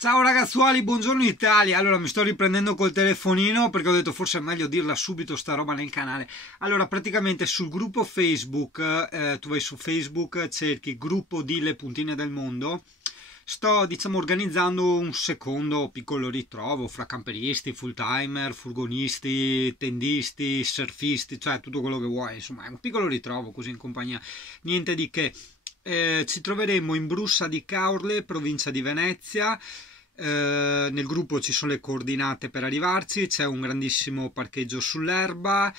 Ciao ragazzuoli, buongiorno Italia. Allora mi sto riprendendo col telefonino perché ho detto forse è meglio dirla subito sta roba nel canale. Allora praticamente sul gruppo Facebook, tu vai su Facebook, cerchi gruppo di Le Puntine del Mondo. Sto diciamo organizzando un secondo piccolo ritrovo fra camperisti, full timer, furgonisti, tendisti, surfisti, cioè tutto quello che vuoi, insomma è un piccolo ritrovo così in compagnia, niente di che. Ci troveremo in Brussa di Caorle, provincia di Venezia. Nel gruppo ci sono le coordinate per arrivarci, c'è un grandissimo parcheggio sull'erba,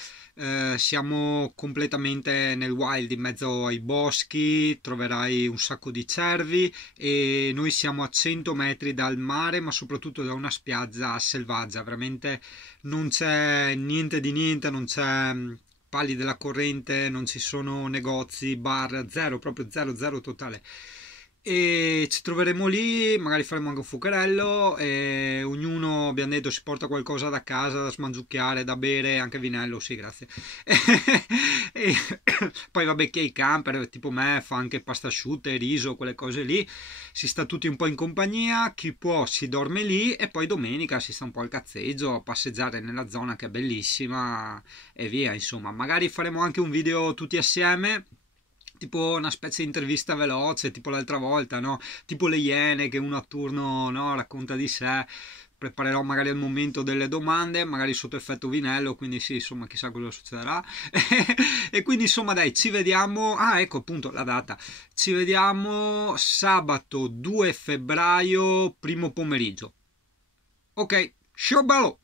siamo completamente nel wild in mezzo ai boschi, troverai un sacco di cervi e noi siamo a 100 metri dal mare, ma soprattutto da una spiaggia selvaggia, veramente non c'è niente di niente, non c'è pali della corrente, non ci sono negozi, bar, zero, proprio zero, zero totale. E ci troveremo lì, magari faremo anche un fuocherello e ognuno, abbiamo detto, si porta qualcosa da casa da smangiucchiare, da bere, anche vinello, sì, grazie. E poi vabbè, chi è i camper, tipo me, fa anche pasta asciutta e riso, quelle cose lì. Si sta tutti un po' in compagnia, chi può si dorme lì e poi domenica si sta un po' al cazzeggio, a passeggiare nella zona che è bellissima e via, insomma. Magari faremo anche un video tutti assieme, tipo una specie di intervista veloce, tipo l'altra volta, no? Tipo le Iene che uno a turno, no, racconta di sé. Preparerò magari al momento delle domande, magari sotto effetto vinello, quindi sì, insomma, chissà cosa succederà. E quindi insomma, dai, ci vediamo. Ah, ecco appunto la data. Ci vediamo sabato 2 febbraio, primo pomeriggio. Ok, ciao bello!